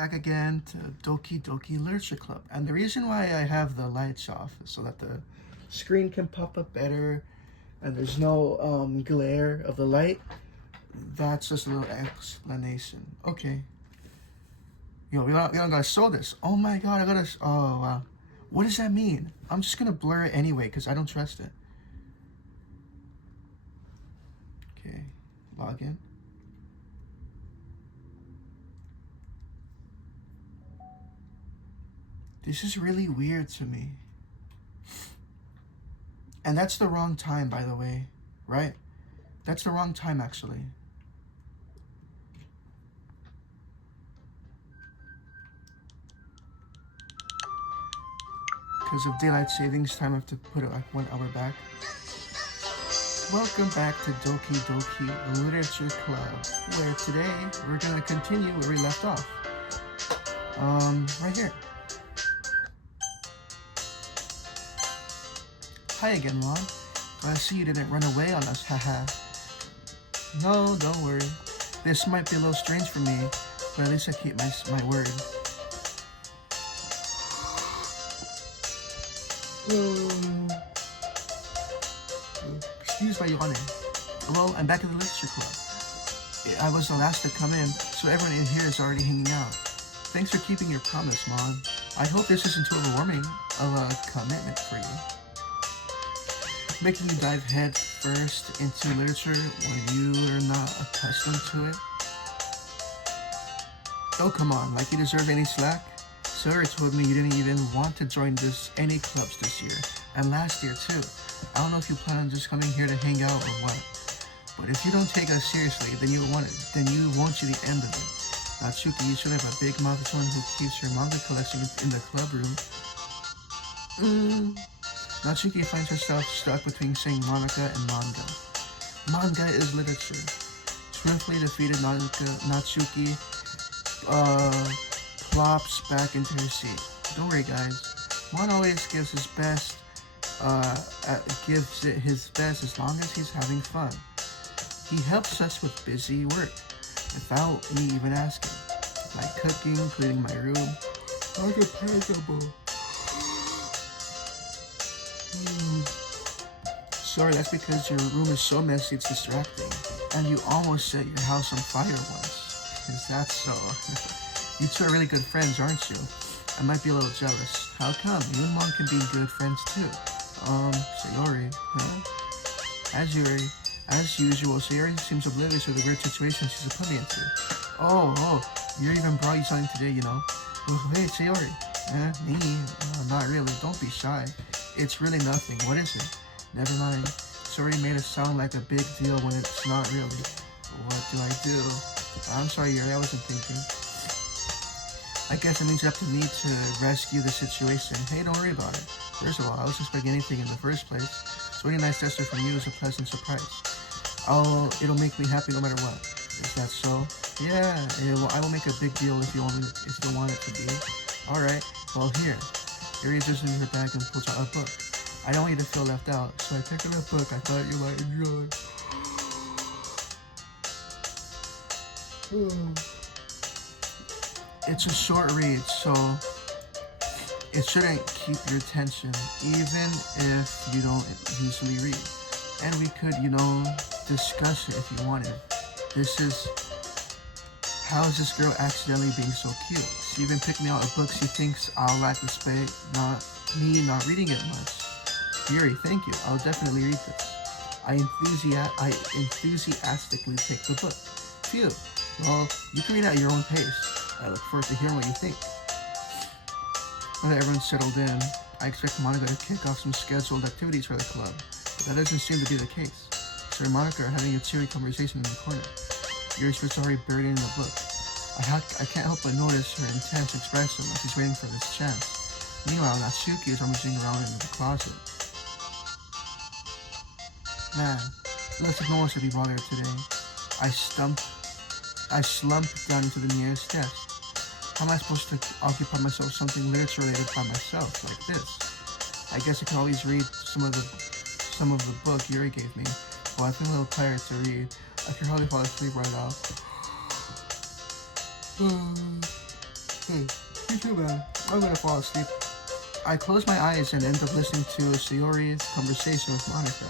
Back again to Doki Doki Literature Club. And the reason why I have the lights off is so that the screen can pop up better and there's no glare of the light. That's just a little explanation. Okay. Yo, we don't gotta show this. Oh my god, I gotta... Oh, wow. What does that mean? I'm just gonna blur it anyway because I don't trust it. Okay. Log in. This is really weird to me. And that's the wrong time, by the way. Right? That's the wrong time, actually. Because of daylight savings time, I have to put it like 1 hour back. Welcome back to Doki Doki Literature Club, where today we're gonna continue where we left off. Right here. Hi again, Lon. I see you didn't run away on us, haha. No, don't worry. This might be a little strange for me, but at least I keep my word. Excuse my yawning. Hello, I'm back at the literature club. I was the last to come in, so everyone in here is already hanging out. Thanks for keeping your promise, Mom. I hope this isn't too overwhelming of a commitment for you. Making you dive head first into literature when you are not accustomed to it. Oh, come on, like you deserve any slack? Sawyer told me you didn't even want to join any clubs this year, and last year too. I don't know if you plan on just coming here to hang out or what. But if you don't take us seriously, then you won't see the end of it. Natsuki, you should have a big mouth as someone who keeps your manga collection in the club room. Natsuki finds herself stuck between saying manga and manga. Manga is literature. Swiftly defeated Natsuki plops back into her seat. Don't worry, guys. Mon always gives his best. Gives it his best as long as he's having fun. He helps us with busy work without me even asking, like cooking, cleaning my room. Unrepairable. Sorry, that's because your room is so messy it's distracting. And you almost set your house on fire once. Is that so? You two are really good friends, aren't you? I might be a little jealous. How come? You and Mom can be good friends too. Sayori, huh? As usual, Sayori seems oblivious to the weird situation she's put me into. Oh, Yuri even brought you something today, you know. Oh, hey, Sayori. Me? Not really, don't be shy. It's really nothing. What is it? Never mind. Sorry made it sound like a big deal when it's not really. What do I do? I'm sorry, Yuri, I wasn't thinking. I guess it means it's up to me to rescue the situation. Hey, don't worry about it. First of all, I wasn't expecting anything in the first place. So any nice gesture from you is a pleasant surprise. It'll make me happy no matter what. Is that so? Yeah, I will make a big deal if you don't want it to be. Alright, well here. Yuri reaches into her bag and pulls out a book. I don't want you to feel left out, so I picked up a book I thought you might enjoy. It's a short read, so it shouldn't keep your attention, even if you don't usually read. And we could, discuss it if you wanted. This is, how is this girl accidentally being so cute? She even picked me out a book she thinks I'll like despite not reading it much. Yuri, thank you. I'll definitely read this. I enthusiastically take the book. Phew. Well, you can read at your own pace. I look forward to hearing what you think. Now that everyone's settled in, I expect Monica to kick off some scheduled activities for the club, but that doesn't seem to be the case. Sir and Monica are having a cheery conversation in the corner. Yuri's already buried in the book. I can't help but notice her intense expression while she's waiting for this chance. Meanwhile, Natsuki is rummaging around in the closet. Man, looks like no one should be bothered today. I slumped down into the nearest desk. How am I supposed to occupy myself with something literature related by myself, like this? I guess I can always read some of the book Yuri gave me. Well, I feel a little tired to read. I can hardly fall asleep right now. You too, man. I'm gonna fall asleep. I close my eyes and end up listening to Sayori's conversation with Monica.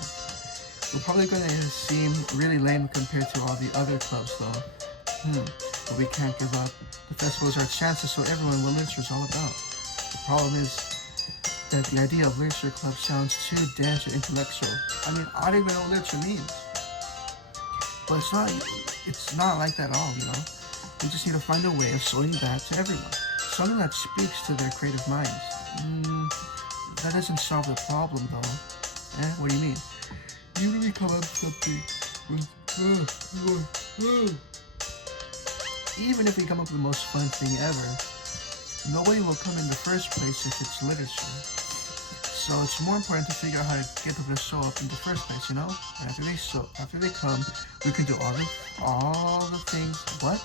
We're probably gonna seem really lame compared to all the other clubs, though. But we can't give up. The festival is our chance to show everyone what literature is all about. The problem is that the idea of literature club sounds too dense or intellectual. I mean, I don't even know what literature means. But it's not like that at all, you know? We just need to find a way of showing that to everyone. Something that speaks to their creative minds. That doesn't solve the problem, though. What do you mean? You really come up with something even if we come up with the most fun thing ever, nobody will come in the first place if it's literature. So it's more important to figure out how to get people to show up in the first place, you know? And after they come, we can do all the things. What?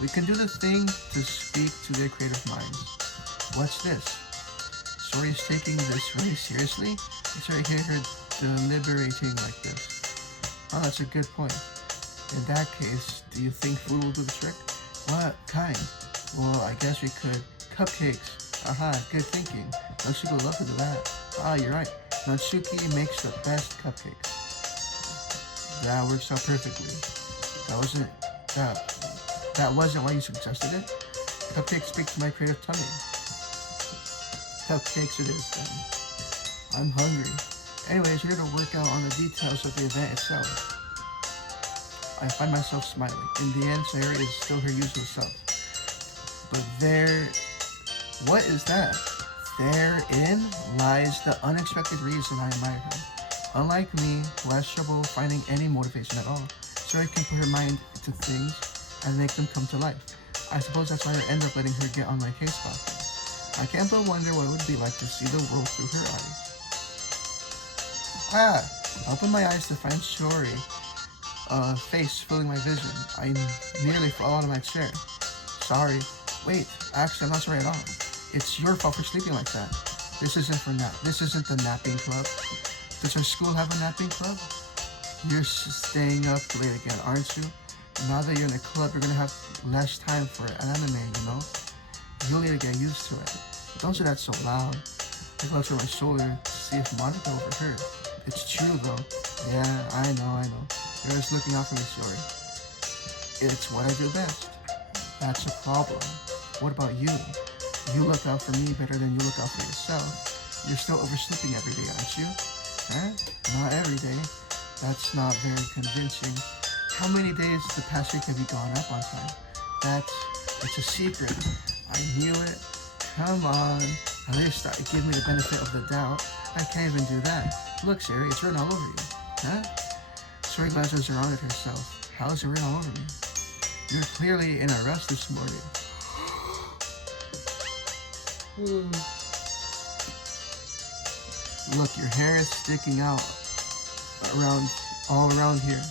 We can do the thing to speak to their creative minds. What's this? Sori's taking this really seriously? It's right here her deliberating like this. Oh, that's a good point. In that case, do you think food will do the trick? What kind? Well, I guess we could. Cupcakes. Aha, good thinking. Natsuki would love to do that. Ah, you're right. Natsuki makes the best cupcakes. That works out perfectly. That wasn't why you suggested it. Cupcakes speak to my creative tummy. Cupcakes it is then. I'm hungry. Anyways, we're going to work out on the details of the event itself. I find myself smiling. In the end, Sayori is still her usual self. But what is that? Therein lies the unexpected reason I admire her. Unlike me, who has trouble finding any motivation at all, Sayori can put her mind into things and make them come to life. I suppose that's why I end up letting her get on my case about them. I can't but wonder what it would be like to see the world through her eyes. I opened my eyes to find Sayori face filling my vision. I nearly fell out of my chair. Sorry. Wait, actually, I'm not sorry at all. It's your fault for sleeping like that. This isn't the napping club. Does our school have a napping club? You're staying up late again, aren't you? Now that you're in a club, you're gonna have less time for anime, you know? You'll need to get used to it. Don't say that so loud. I glanced over my shoulder to see if Monica overheard. It's true, though. Yeah, I know. You're just looking out for me, Sayori. It's what I do best. That's a problem. What about you? You look out for me better than you look out for yourself. You're still oversleeping every day, aren't you? Not every day. That's not very convincing. How many days the past week have you gone up on time? It's a secret. I knew it. Come on. At least give me the benefit of the doubt. I can't even do that. Look, Sayori, it's written all over you. Sayori glances around at herself. How is it written all over me? You're clearly in a rush this morning. Look, your hair is sticking out all around here.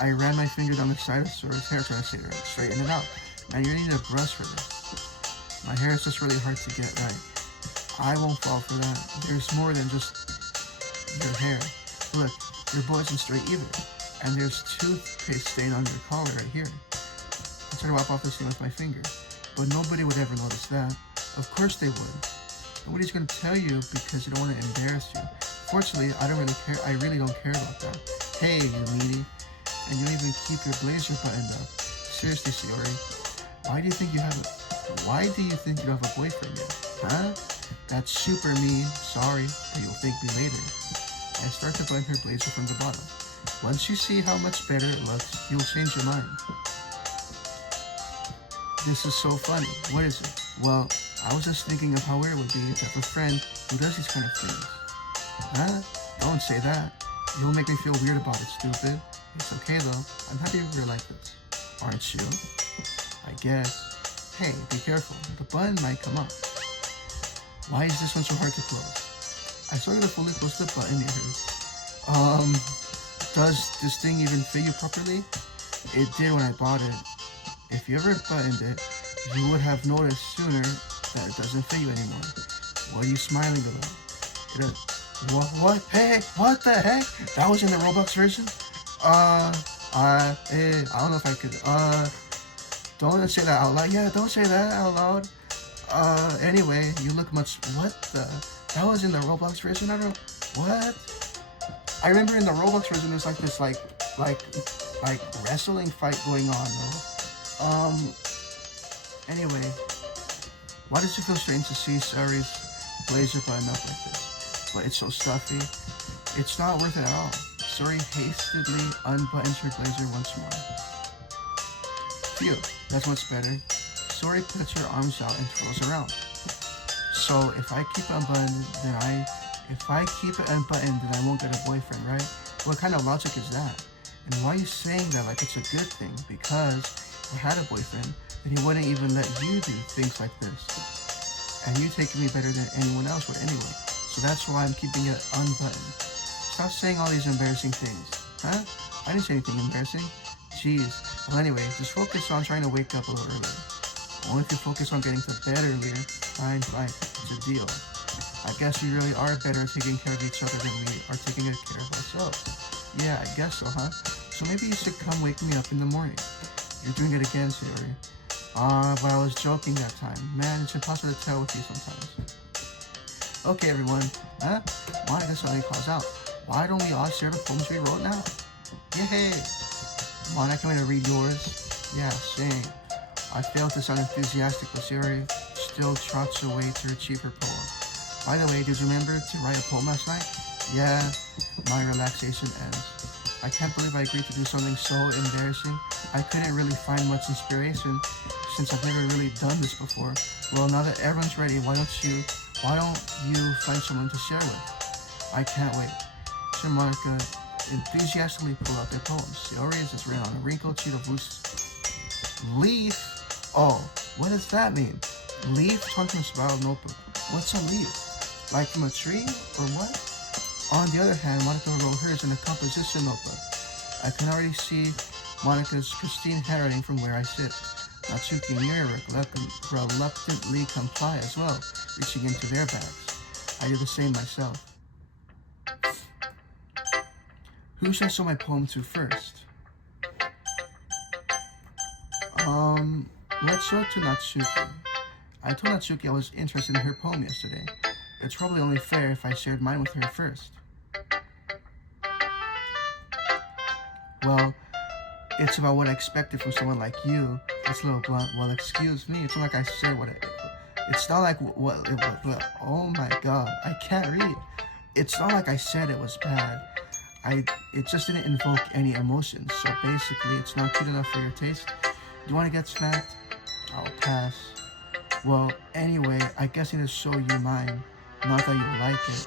I ran my finger down the side of Sayori's hair trying to straighten it out. Now you're needing a brush for this. My hair is just really hard to get right. I won't fall for that. There's more than just your hair. Look, your bow isn't straight either. And there's toothpaste stain on your collar right here. I tried to wipe off the stain with my finger. But nobody would ever notice that. Of course they would. Nobody's going to tell you because you don't want to embarrass you. Fortunately, I don't really care. I really don't care about that. Hey, you meanie. And you don't even keep your blazer buttoned up. Seriously, Sayori. Why do you think you have a boyfriend yet? That's super mean. Sorry, but you'll thank me later. I start to button her blazer from the bottom. Once you see how much better it looks, you'll change your mind. This is so funny. What is it? Well, I was just thinking of how weird it would be to have a friend who does these kind of things. Don't say that. You'll make me feel weird about it, stupid. It's okay though. I'm happy you're like this. Aren't you? I guess. Hey, be careful. The button might come off. Why is this one so hard to close? I started to fully close the button near her. Does this thing even fit you properly? It did when I bought it. If you ever buttoned it, you would have noticed sooner that it doesn't fit you anymore. What are you smiling about? What? Hey, what the heck? That was in the Roblox version? I don't know if I could, Don't say that out loud. Yeah, don't say that out loud. Anyway, you look much. What the? That was in the Roblox version. I don't. What? I remember in the Roblox version, there's like this like wrestling fight going on. Though. Anyway, why does it feel strange to see Sari's blazer button up like this? But it's so stuffy. It's not worth it at all. Sari hastily unbuttons her blazer once more. Phew, that's much better. Sari puts her arms out and twirls around. So if I keep it unbuttoned, then I won't get a boyfriend, right? What kind of logic is that? And why are you saying that like it's a good thing? Because if I had a boyfriend, then he wouldn't even let you do things like this. And you take me better than anyone else would anyway. So that's why I'm keeping it unbuttoned. Stop saying all these embarrassing things. Huh? I didn't say anything embarrassing. Jeez. Well anyway, just focus on trying to wake up a little earlier. Only if you focus on getting to bed earlier, fine, it's a deal. I guess we really are better at taking care of each other than we are taking care of ourselves. Yeah, I guess so, huh? So maybe you should come wake me up in the morning. You're doing it again, Yuri. But I was joking that time. Man, it's impossible to tell with you sometimes. Okay, everyone. Huh? Monica suddenly calls out. Why don't we all share the poems we wrote now? Yay! Monica, I'm gonna read yours. Yeah, same. I failed to sound enthusiastic, but Yuri still trots away to achieve her poem. By the way, did you remember to write a poem last night? Yeah, my relaxation ends. I can't believe I agreed to do something so embarrassing. I couldn't really find much inspiration since I've never really done this before. Well, now that everyone's ready, why don't you find someone to share with? I can't wait. So Monica enthusiastically pulled out their poems. Yuri is just written on a wrinkled sheet of loose leaf. Oh, what does that mean? Leaf torn from spiral notebook. What's a leaf? Like from a tree or what? On the other hand, Monica wrote hers in a composition notebook. I can already see Monica's pristine handwriting from where I sit. Natsuki and Yuri reluctantly comply as well, reaching into their bags. I do the same myself. Who should I show my poem to first? Let's show it to Natsuki. I told Natsuki I was interested in her poem yesterday. It's probably only fair if I shared mine with her first. Well, it's about what I expected from someone like you. That's a little blunt. Well, excuse me. It's not like I said it's not like oh my god, I can't read. It's not like I said it was bad. It just didn't invoke any emotions. So basically, it's not cute enough for your taste. Do you want to get smacked? I'll pass. Well, anyway, I guess I need to show you mine. Not that you like it.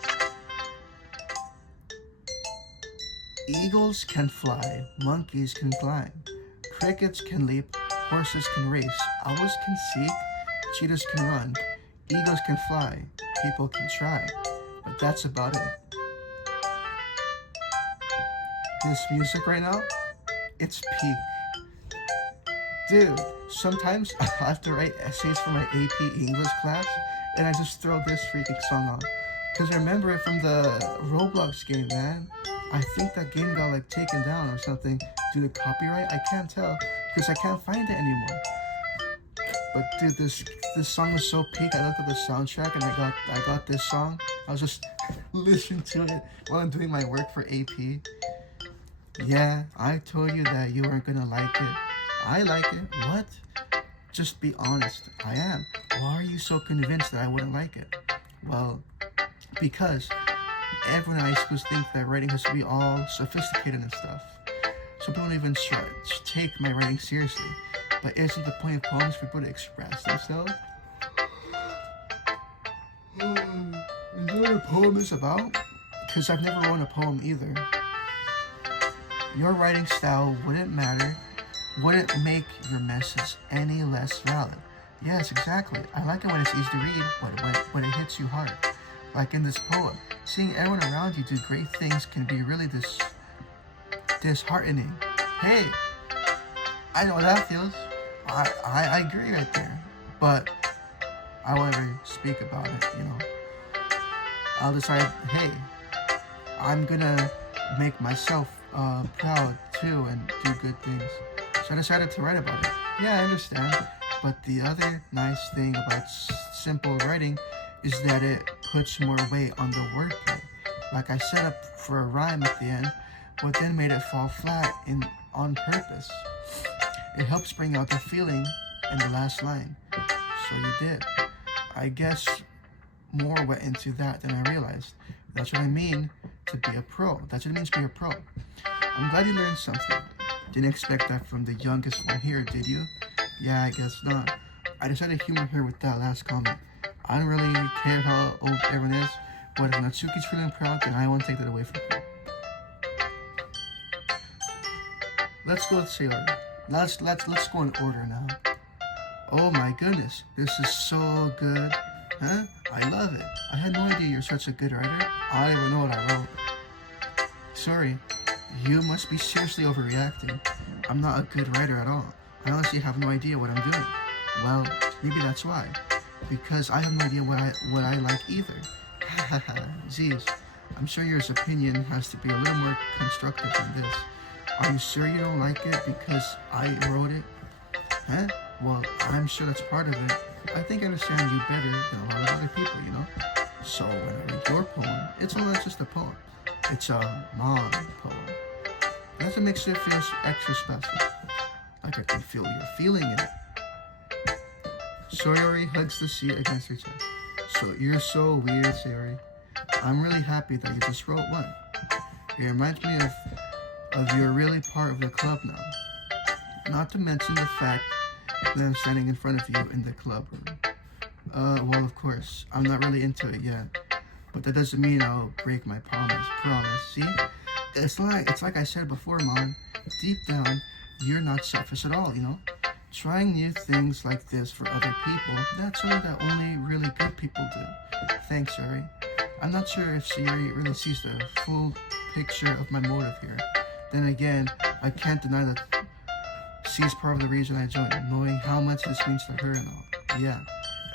Eagles can fly, monkeys can climb, crickets can leap, horses can race, owls can seek, cheetahs can run, eagles can fly, people can try, but that's about it. This music right now, it's peak. Dude, sometimes I have to write essays for my AP English class, and I just throw this freaking song on. Because I remember it from the Roblox game, man. I think that game got like taken down or something due to copyright. I can't tell, because I can't find it anymore. But dude, this song was so peak. I looked at the soundtrack and I got this song. I was just listening to it while I'm doing my work for AP. Yeah, I told you that you weren't gonna like it. I like it. What? Just be honest. I am. Why are you so convinced that I wouldn't like it? Well, because everyone in high school thinks that writing has to be all sophisticated and stuff. Some people don't even take my writing seriously. But isn't the point of poems for people to express themselves? Is that what a poem is about? Because I've never written a poem either. Your writing style wouldn't make your message any less valid. Yes, exactly. I like it when it's easy to read, but when it hits you hard. Like in this poem, seeing everyone around you do great things can be really disheartening. Hey, I know what that feels. I agree right there. But I won't ever speak about it, you know. I'll decide, hey, I'm gonna make myself proud too and do good things. So I decided to write about it. Yeah, I understand. But the other nice thing about simple writing is that it puts more weight on the wordplay. Like I set up for a rhyme at the end, but then made it fall flat on purpose. It helps bring out the feeling in the last line. So you did. I guess more went into that than I realized. That's what I mean to be a pro. That's what it means to be a pro. I'm glad you learned something. Didn't expect that from the youngest one here, did you? Yeah, I guess not. I decided to humor her with that last comment. I don't really care how old everyone is, but if Natsuki's feeling proud, then I won't take that away from her. Let's go with Sailor. Let's go in order now. Oh my goodness, this is so good. Huh? I love it. I had no idea you're such a good writer. I don't even know what I wrote. Sorry, you must be seriously overreacting. I'm not a good writer at all. I honestly have no idea what I'm doing. Well, maybe that's why. Because I have no idea what I like either. Hahaha, geez. I'm sure your opinion has to be a little more constructive than this. Are you sure you don't like it because I wrote it? Huh? Well, I'm sure that's part of it. I think I understand you better than a lot of other people, you know? So when I read your poem, it's not just a poem. It's a mom poem. That's what makes it feel extra special. Like I can feel your feeling in it. Sayori hugs the seat against her chest. So you're so weird, Sayori. I'm really happy that you just wrote one. It reminds me of you're really part of the club now. Not to mention the fact that I'm standing in front of you in the club room. Well, of course, I'm not really into it yet. But that doesn't mean I'll break my promise. See? It's like I said before, Mom. Deep down, you're not selfish at all, you know? Trying new things like this for other people, that's something that only really good people do. Thanks, Yuri. I'm not sure if Yuri really sees the full picture of my motive here. Then again, I can't deny that she's part of the reason I joined, knowing how much this means to her and all. Yeah,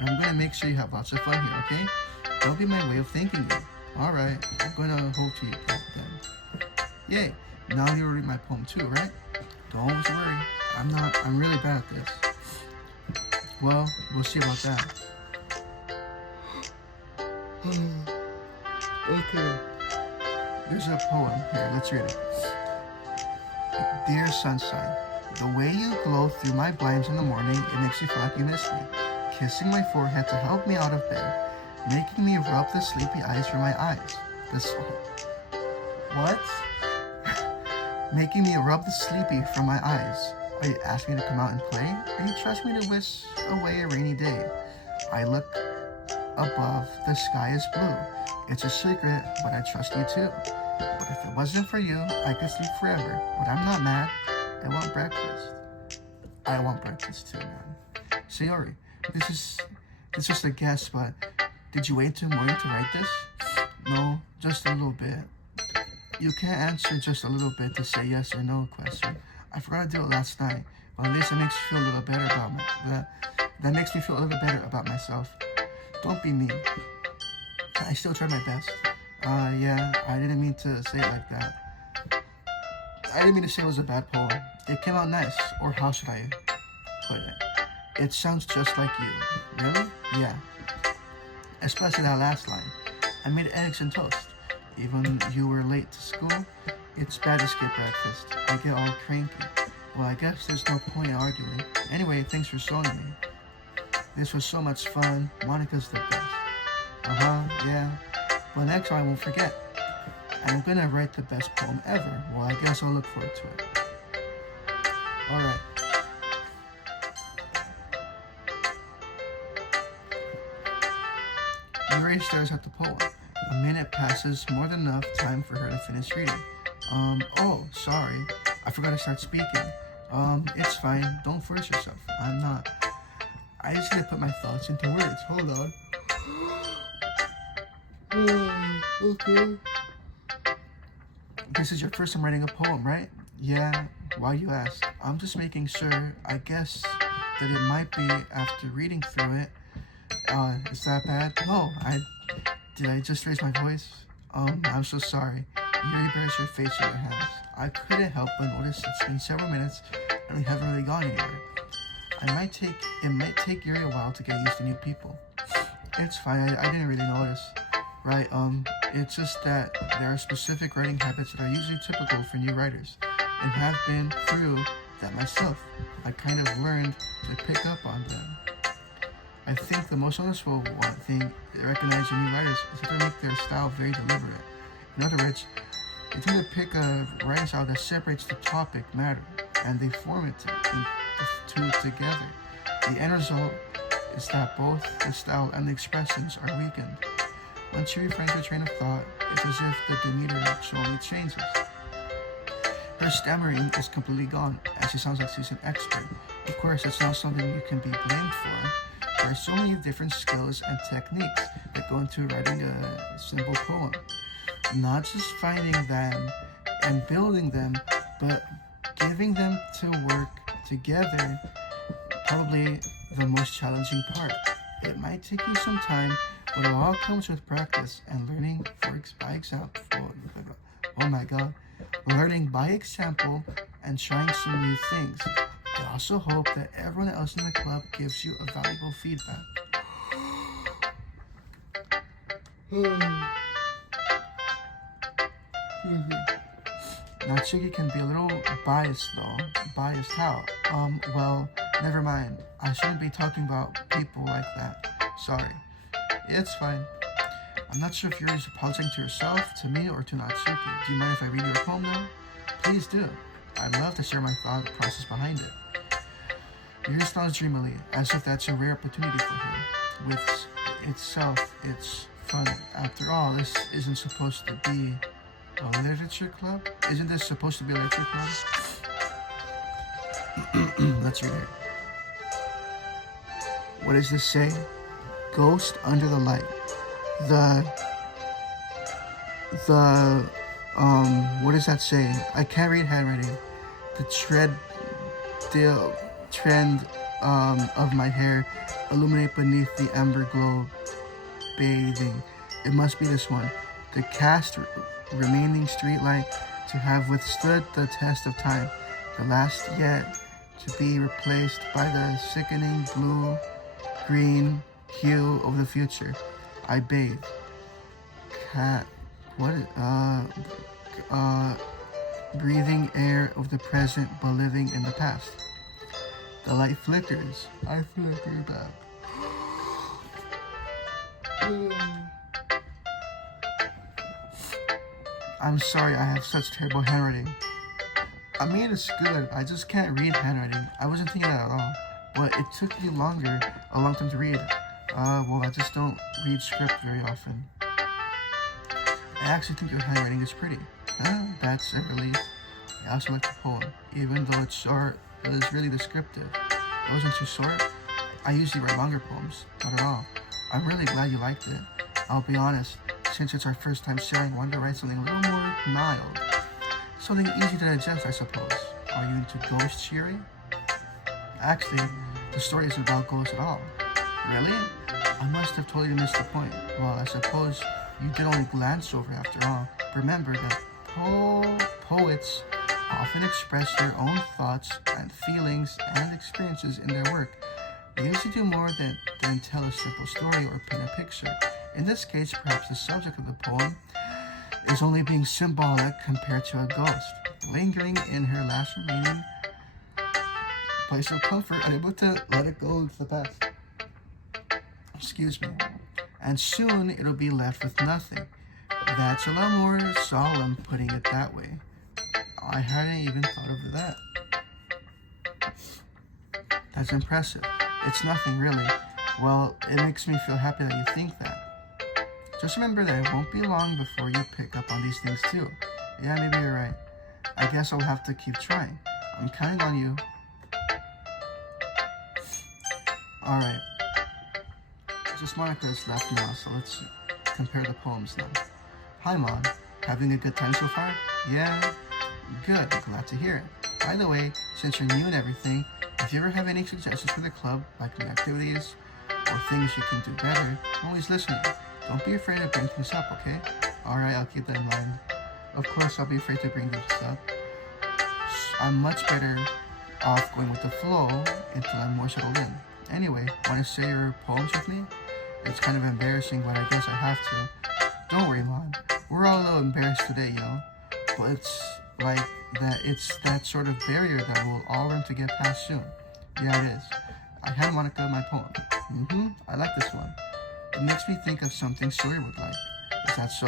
and I'm gonna make sure you have lots of fun here, okay? That'll be my way of thanking you. Alright, I'm gonna hold to you then. Yay, now you read my poem too, right? Don't worry, I'm really bad at this. Well, we'll see about that. Okay. There's a poem here, let's read it. Dear sunshine, the way you glow through my blinds in the morning, it makes me feel like you miss me. Kissing my forehead to help me out of bed, making me rub the sleepy eyes from my eyes. What? Making me rub the sleepy from my eyes. Are you asking me to come out and play? Or you trust me to whisk away a rainy day? I look above, the sky is blue. It's a secret, but I trust you too. But if it wasn't for you, I could sleep forever. But I'm not mad. I want breakfast. I want breakfast too, man. Sayori, this is just a guess, but did you wait till morning to write this? No, just a little bit. You can't answer just a little bit to say yes or no question. I forgot to do it last night. Well, at least it makes me feel a little better about that makes me feel a little better about myself. Don't be mean. I still tried my best. Yeah, I didn't mean to say it like that. I didn't mean to say it was a bad poem. It came out nice, or how should I put it? It sounds just like you. Really? Yeah. Especially that last line. I made eggs and toast. Even you were late to school, it's bad to skip breakfast. I get all cranky. Well, I guess there's no point in arguing. Anyway, thanks for showing me. This was so much fun. Monica's the best. Yeah. But next time I won't forget. I'm gonna write the best poem ever. Well, I guess I'll look forward to it. Alright. Yuri stares at the poem. A minute passes, more than enough time for her to finish reading. Oh, sorry. I forgot to start speaking. It's fine. Don't force yourself. I'm not. I just need to put my thoughts into words. Hold on. Okay. This is your first time writing a poem, right? Yeah. Why you ask? I'm just making sure. I guess that it might be after reading through it. Is that bad? No, did I just raise my voice? I'm so sorry. Yuri bears your face in your hands. I couldn't help but notice it's been several minutes and we haven't really gone anywhere. It might take Yuri a while to get used to new people. It's fine, I didn't really notice. Right, it's just that there are specific writing habits that are usually typical for new writers, and have been through that myself. I kind of learned to pick up on them. I think the most noticeable thing to recognize in new writers is that they make their style very deliberate. In other words, they tend to pick a writing style that separates the topic matter, and they form it the two together. The end result is that both the style and the expressions are weakened. Once you refrain your train of thought, it's as if the demeanor slowly changes. Her stammering is completely gone, and she sounds like she's an expert. Of course, it's not something you can be blamed for. There are so many different skills and techniques that go into writing a simple poem. Not just finding them and building them, but giving them to work together, probably the most challenging part. It might take you some time, but it all comes with practice and learning by example. Oh my god. Learning by example and trying some new things. I also hope that everyone else in the club gives you a valuable feedback. Natsuki can be a little biased though. Biased how? Well, never mind. I shouldn't be talking about people like that. Sorry. It's fine. I'm not sure if you're apologizing to yourself, to me, or to Natsuki. Do you mind if I read your poem now? Please do. I'd love to share my thought process behind it. Yuri smiles dreamily, as if that's a rare opportunity for her. With itself, it's fun. After all, this isn't supposed to be a literature club? Isn't this supposed to be a literature club? Let's read it. What does this say? Ghost under the light. What does that say? I can't read handwriting. The trend of my hair illuminate beneath the amber glow bathing. It must be this one. The cast remaining streetlight to have withstood the test of time. The last yet to be replaced by the sickening blue-green hue of the future. I bathe. Breathing air of the present but living in the past. The light flickers. I flicker back. I'm sorry I have such terrible handwriting. I mean, it's good. I just can't read handwriting. I wasn't thinking that at all. But it took me a long time to read. Well, I just don't read script very often. I actually think your handwriting is pretty. That's a relief. I also like the poem, even though it's short. It is really descriptive. It wasn't too short. I usually write longer poems, not at all. I'm really glad you liked it. I'll be honest, since it's our first time sharing, I wanted to write something a little more mild. Something easy to digest, I suppose. Are you into ghosts, Yuri? Actually, the story isn't about ghosts at all. Really? I must have totally missed the point. Well, I suppose you did only glance over after all. Remember that poets often express their own thoughts and feelings and experiences in their work. They usually do more than tell a simple story or paint a picture. In this case, perhaps the subject of the poem is only being symbolic compared to a ghost, lingering in her last remaining place of comfort, unable to let it go to the past. Excuse me. And soon it'll be left with nothing. That's a lot more solemn putting it that way. I hadn't even thought of that. That's impressive. It's nothing really. Well, it makes me feel happy that you think that. Just remember that it won't be long before you pick up on these things too. Yeah, maybe you're right. I guess I'll have to keep trying. I'm counting on you. Alright. Just Monica's left now, so let's compare the poems now. Hi, Mom. Having a good time so far? Yeah? Good. Glad to hear it. By the way, since you're new and everything, if you ever have any suggestions for the club, like new activities or things you can do better, I'm always listening. Don't be afraid to bring things up, okay? Alright, I'll keep that in mind. Of course, I'll be afraid to bring this up. I'm much better off going with the flow until I'm more settled in. Anyway, want to say your poems with me? It's kind of embarrassing, but I guess I have to. Don't worry, Lon. We're all a little embarrassed today, you know? But it's like that. It's that sort of barrier that we'll all learn to get past soon. Yeah, it is. I hand Monica my poem. I like this one. It makes me think of something Sawyer would like. Is that so?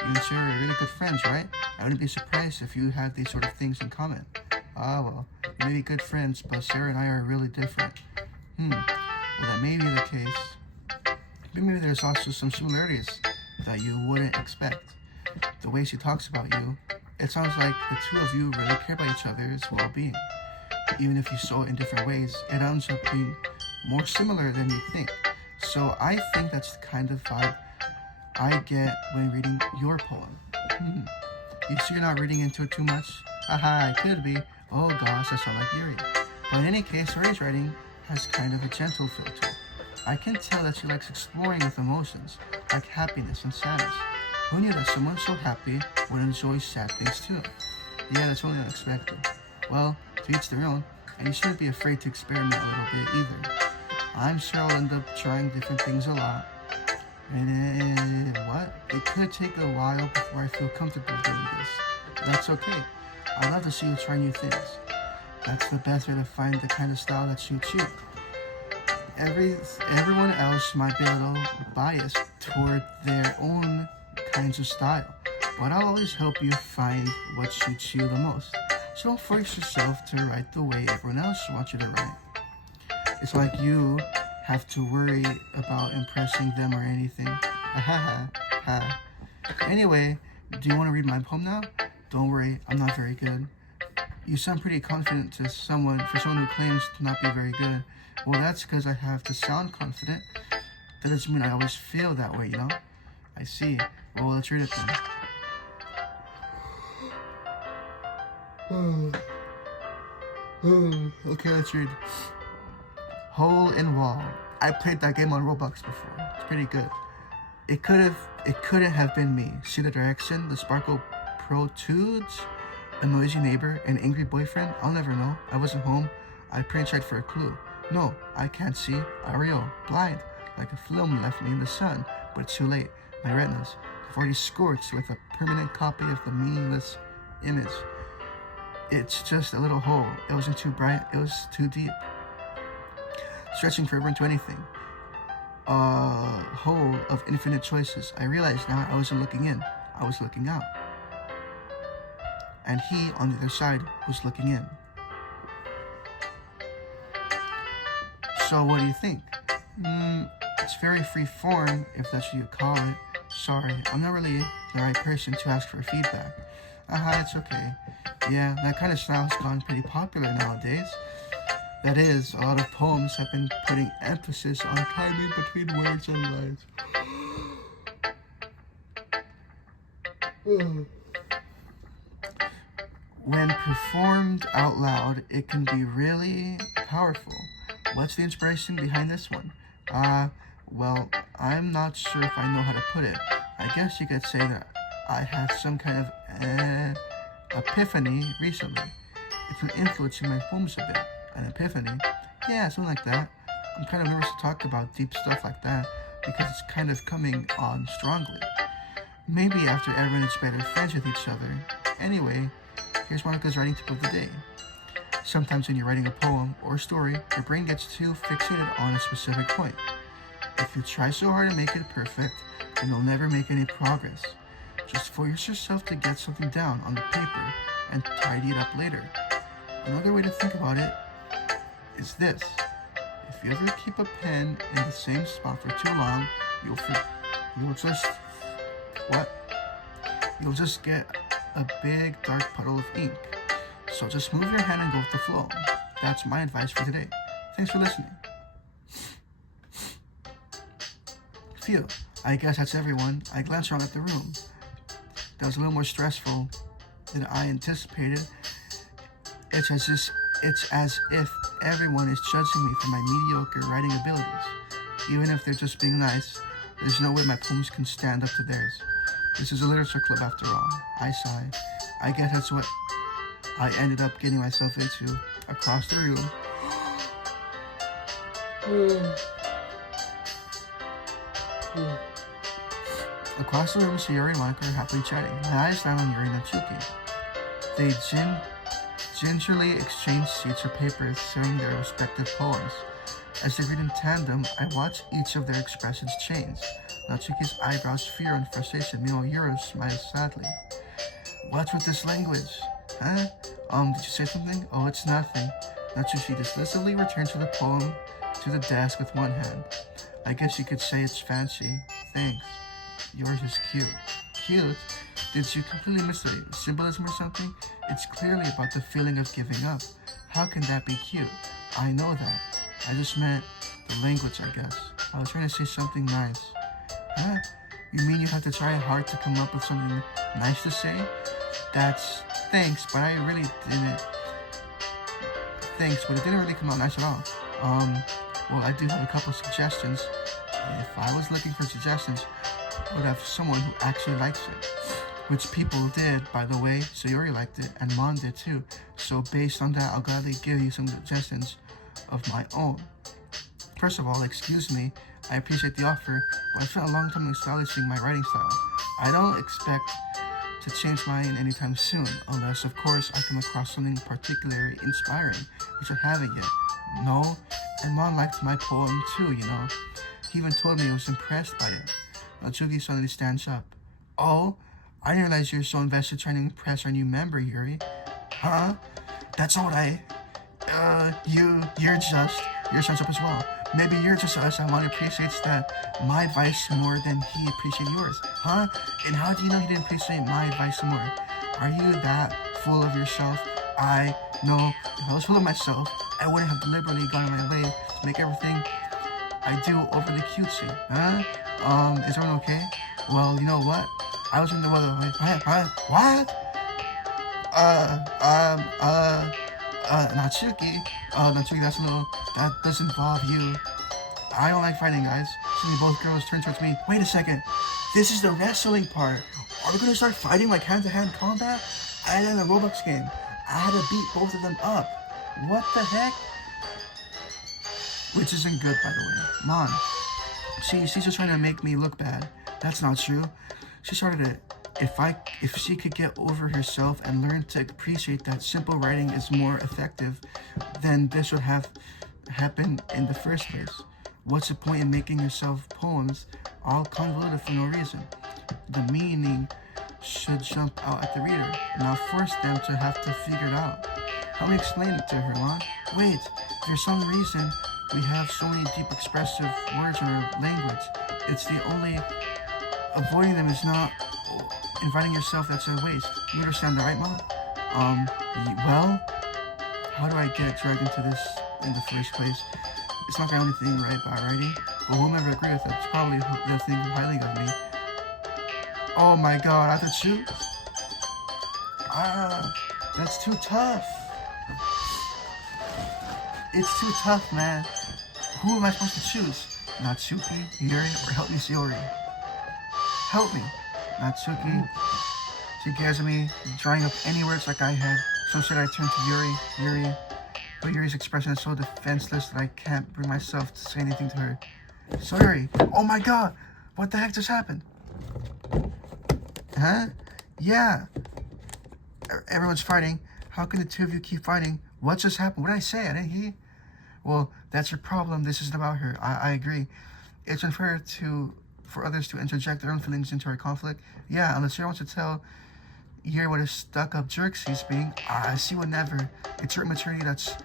You and Sawyer are really good friends, right? I wouldn't be surprised if you had these sort of things in common. Ah, well, you may be good friends, but Sarah and I are really different. Well, that may be the case. Maybe there's also some similarities that you wouldn't expect. The way she talks about you, it sounds like the two of you really care about each other's well-being. Even if you saw it in different ways, it ends up being more similar than you think. So I think that's the kind of vibe I get when reading your poem. You see you're not reading into it too much? Haha, it could be. Oh gosh, I sound like Yuri. But in any case, Yuri's writing has kind of a gentle feel to it. I can tell that she likes exploring with emotions, like happiness and sadness. Who knew that someone so happy would enjoy sad things too? Yeah, that's only unexpected. Well, to each their own, and you shouldn't be afraid to experiment a little bit either. I'm sure I'll end up trying different things a lot. And it could take a while before I feel comfortable doing this. That's okay. I love to see you try new things. That's the best way to find the kind of style that suits you. Everyone else might be a little biased toward their own kinds of style, but I'll always help you find what suits you the most. So don't force yourself to write the way everyone else wants you to write. It's like you have to worry about impressing them or anything. Anyway, do you want to read my poem now? Don't worry, I'm not very good. You sound pretty confident for someone who claims to not be very good. Well, that's because I have to sound confident. That doesn't mean I always feel that way, you know? I see. Well, let's read it then. Okay, let's read. Hole in Wall. I played that game on Roblox before. It's pretty good. It couldn't have been me. See the direction, the sparkle protrudes, a noisy neighbor, an angry boyfriend. I'll never know. I wasn't home. I pre-checked for a clue. No, I can't see. Ariel, blind, like a film left me in the sun, but it's too late. My retinas have already scorched with a permanent copy of the meaningless image. It's just a little hole. It wasn't too bright. It was too deep. Stretching forever into anything. A hole of infinite choices. I realized now I wasn't looking in. I was looking out. And he, on the other side, was looking in. So what do you think? It's very free form, if that's what you call it. Sorry, I'm not really the right person to ask for feedback. It's okay. Yeah, that kind of style has gone pretty popular nowadays. That is, a lot of poems have been putting emphasis on timing between words and lines. When performed out loud, it can be really powerful. What's the inspiration behind this one? Well, I'm not sure if I know how to put it. I guess you could say that I had some kind of epiphany recently. It's been influencing my poems a bit. An epiphany? Yeah, something like that. I'm kind of nervous to talk about deep stuff like that because it's kind of coming on strongly. Maybe after everyone is better friends with each other. Anyway, here's Monica's writing tip of the day. Sometimes when you're writing a poem or a story, your brain gets too fixated on a specific point. If you try so hard to make it perfect, then you'll never make any progress. Just force yourself to get something down on the paper and tidy it up later. Another way to think about it is this. If you ever keep a pen in the same spot for too long, you'll just get a big dark puddle of ink. So just move your hand and go with the flow. That's my advice for today. Thanks for listening. Phew, I guess that's everyone. I glanced around at the room. That was a little more stressful than I anticipated. It's as if everyone is judging me for my mediocre writing abilities. Even if they're just being nice, there's no way my poems can stand up to theirs. This is a literature club after all. I sigh. I guess that's what I ended up getting myself into. Across the room. Across the room, see Yuri and Monica are happily chatting. My eyes land on Yuri and Natsuki. They gingerly exchange sheets of paper, sharing their respective poems. As they read in tandem, I watch each of their expressions change. Natsuki's eyebrows fear and frustration, meanwhile Yuri smiles sadly. What's with this language? Huh? Did you say something? Oh, it's nothing. Natsuki dismissively returns to the poem to the desk with one hand. I guess you could say it's fancy. Thanks. Yours is cute. Cute? Did you completely miss the symbolism or something? It's clearly about the feeling of giving up. How can that be cute? I know that. I just meant the language, I guess. I was trying to say something nice. Huh? You mean you have to try hard to come up with something nice to say? That's thanks, but I really didn't. Thanks, but it didn't really come out nice at all. Well, I do have a couple of suggestions. If I was looking for suggestions, I would have someone who actually likes it. Which people did, by the way. So Yuri liked it, and Mon did too. So based on that, I'll gladly give you some suggestions of my own. First of all, excuse me, I appreciate the offer, but I've spent a long time establishing my writing style. I don't expect to change mine anytime soon, unless of course I come across something particularly inspiring, which I haven't yet. No, and Mon liked my poem too, you know. He even told me he was impressed by it. Natsuki suddenly stands up. Oh, I didn't realize you're so invested trying to impress our new member, Yuri. Huh? That's all right. You're stands up as well. Maybe you're just us and one appreciates that my advice more than he appreciates yours. Huh? And how do you know he didn't appreciate my advice more? Are you that full of yourself? I know if I was full of myself, I wouldn't have deliberately gone my way to make everything I do overly cutesy. Huh? Is everyone okay? Well, you know what? I was in the weather. What? Natsuki, that does involve you. I don't like fighting, guys. Suddenly both girls turn towards me. Wait a second. This is the wrestling part. Are we gonna start fighting like hand-to-hand combat? I had in a Roblox game. I had to beat both of them up. What the heck? Which isn't good, by the way. Mom, she's just trying to make me look bad. That's not true. She started it. If she could get over herself and learn to appreciate that simple writing is more effective, then this would have happened in the first place. What's the point in making yourself poems all convoluted for no reason? The meaning should jump out at the reader, not force them to have to figure it out. Help me explain it to her, Lon. Wait, for some reason, we have so many deep expressive words in our language. It's the only avoiding them is not inviting yourself, that's a waste. You understand that, right, Mom? Well, how do I get dragged into this in the first place? It's not the only thing right about writing, but whomever agree with it, it's probably they'll think highly of me. Oh my god, I have to choose? That's too tough. It's too tough, man. Who am I supposed to choose? Natsuki, Yuri, or help me, Yuri? Help me. Natsuki. She cares at me, drawing up any words like I had. So should I turn to Yuri? But Yuri's expression is so defenseless that I can't bring myself to say anything to her. So Yuri, oh my god! What the heck just happened? Huh? Yeah. Everyone's fighting. How can the two of you keep fighting? What just happened? What did I say? I didn't hear you. Well, that's your problem. This isn't about her. I agree. It's unfair for others to interject their own feelings into our conflict. Yeah, unless Yuri wants to tell Yuri what a stuck-up jerk she's being. She would never. It's her immaturity that's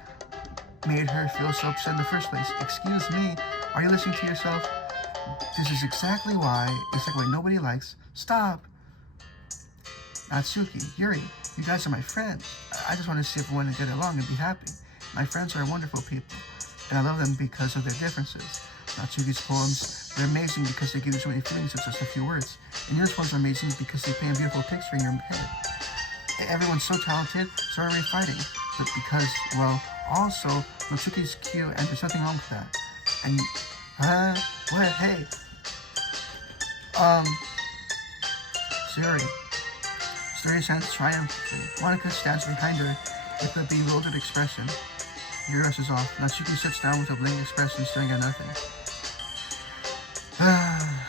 made her feel so upset in the first place. Excuse me. Are you listening to yourself? This is exactly why nobody likes. Stop. Natsuki, Yuri, you guys are my friends. I just want to see if we want to get along and be happy. My friends are wonderful people, and I love them because of their differences. Natsuki's poems, they're amazing because they give you so many feelings in just a few words. And yours poems are amazing because they paint a beautiful picture in your head. Everyone's so talented, so are we fighting. But because, well, also, Natsuki's cute, and there's nothing wrong with that. And, what? Hey. Yuri. Yuri stands triumphantly. Monica stands behind her with a bewildered expression. Yuri rushes off. Natsuki sits down with a blank expression, staring at nothing.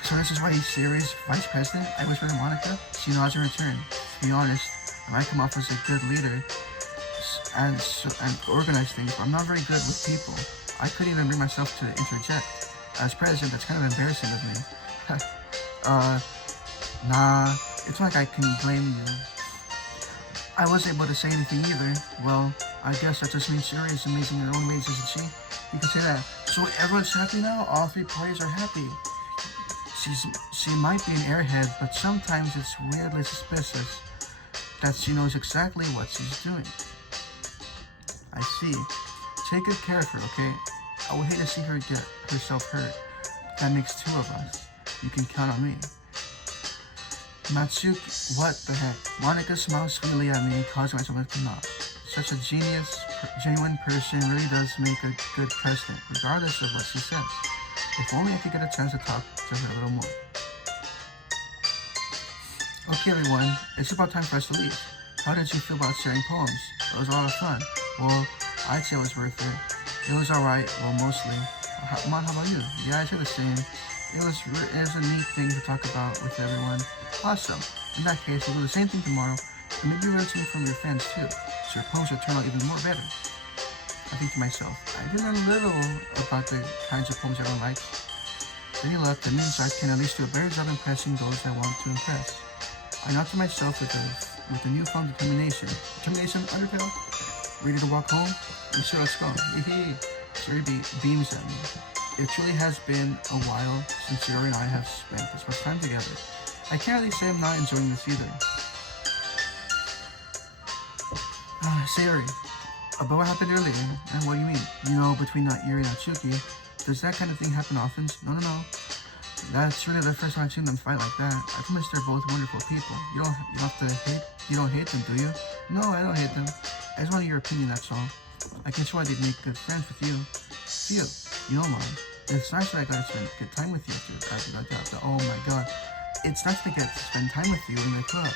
So this is why he's Yuri's vice president? I whisper to Monica. She nods in return. To be honest, I might come off as a good leader and organize things, but I'm not very good with people. I couldn't even bring myself to interject. As president, that's kind of embarrassing of me. Nah, it's not like I can blame you. I wasn't able to say anything either. Well, I guess that just means Yuri is amazing in her own ways, isn't she? You can say that. So everyone's happy now? All three parties are happy. She might be an airhead, but sometimes it's weirdly suspicious that she knows exactly what she's doing. I see. Take good care of her, okay? I would hate to see her get herself hurt. That makes two of us. You can count on me. Natsuki, what the heck? Monica smiles sweetly at me, causing myself to nod. Such a genuine person really does make a good president, regardless of what she says. If only I could get a chance to talk to her a little more. Okay everyone, it's about time for us to leave. How did you feel about sharing poems? It was a lot of fun. Well, I'd say it was worth it. It was alright, well mostly. Mon, how about you? Yeah, I'd say the same. It was a neat thing to talk about with everyone. Awesome. In that case, we'll do the same thing tomorrow, and maybe learn something from your fans too, so your poems will turn out even more better. I think to myself, I did learn a little about the kinds of poems everyone likes. Any luck, that means I can at least do a better job impressing those I want to impress. I nod to myself with a newfound determination. Determination, Undertale? Ready to walk home? And sure, let's go. Yee-hee. Yuri beams at me. It truly has been a while since Yuri and I have spent this much time together. I can't really say I'm not enjoying this either. Say Yuri, about what happened earlier, and what do you mean? You know, between Yuri and Natsuki, does that kind of thing happen often? No. That's really the first time I've seen them fight like that. I promise they're both wonderful people. You don't hate them, do you? No, I don't hate them. I just wanted your opinion, that's all. I can show why they'd make good friends with you. You know, Mom, it's nice that I got to spend good time with you after that job. Oh my god. It's nice to get to spend time with you in the club.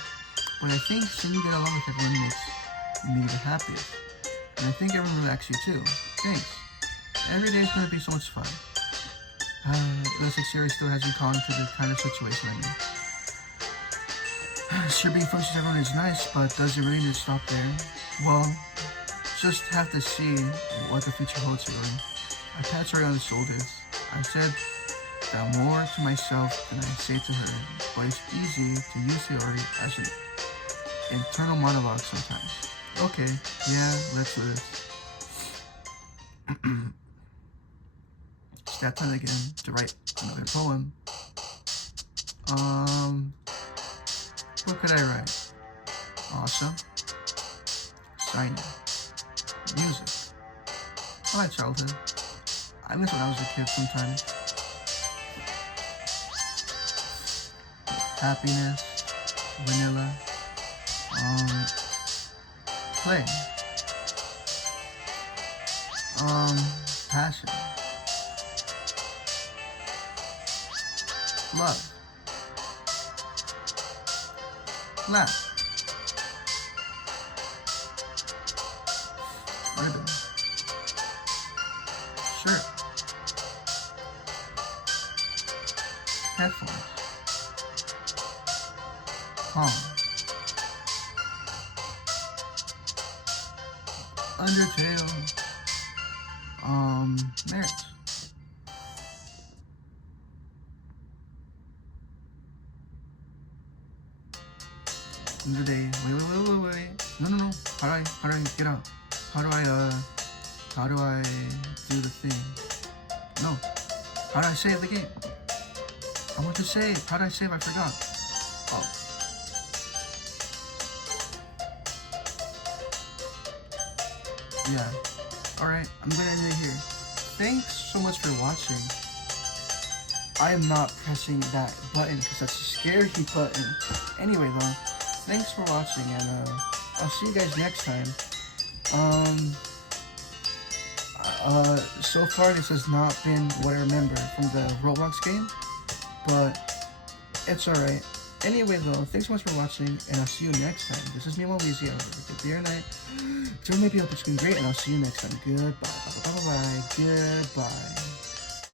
But I think seeing you get along with everyone makes me the happiest. And I think everyone really likes you too. Thanks. Every day is going to be so much fun. It looks like Yuri still hasn't gone to the kind of situation I'm in. Sure, being friends with everyone is nice, but does it really need to stop there? Well, just have to see what the future holds, Yuri. I pat Yuri on the shoulders. I said that more to myself than I say to her, but it's easy to use Yuri as an internal monologue sometimes. Okay, yeah, let's do this. It's that time again to write another poem. What could I write? Awesome. Shiny. Music. I like childhood. I miss when I was a kid sometimes. Happiness. Vanilla. Play. Passion. Love. Laugh. Ribbon. Shirt. Headphones. Palm. Undertale. Merit. Today. Wait. No. How do I get out? How do I do the thing? No. How do I save the game? I want to save. How do I save? I forgot. Oh. Yeah. Alright, I'm gonna end it here. Thanks so much for watching. I am not pressing that button because that's a scary button. Anyway though, thanks for watching, and I'll see you guys next time. So far this has not been what I remember from the Roblox game, but it's alright. Anyway, though, thanks so much for watching, and I'll see you next time. This is me, MonWeeZe. Have a good day or night. Don't maybe hope it's been great, and I'll see you next time. Goodbye. Bye. Goodbye.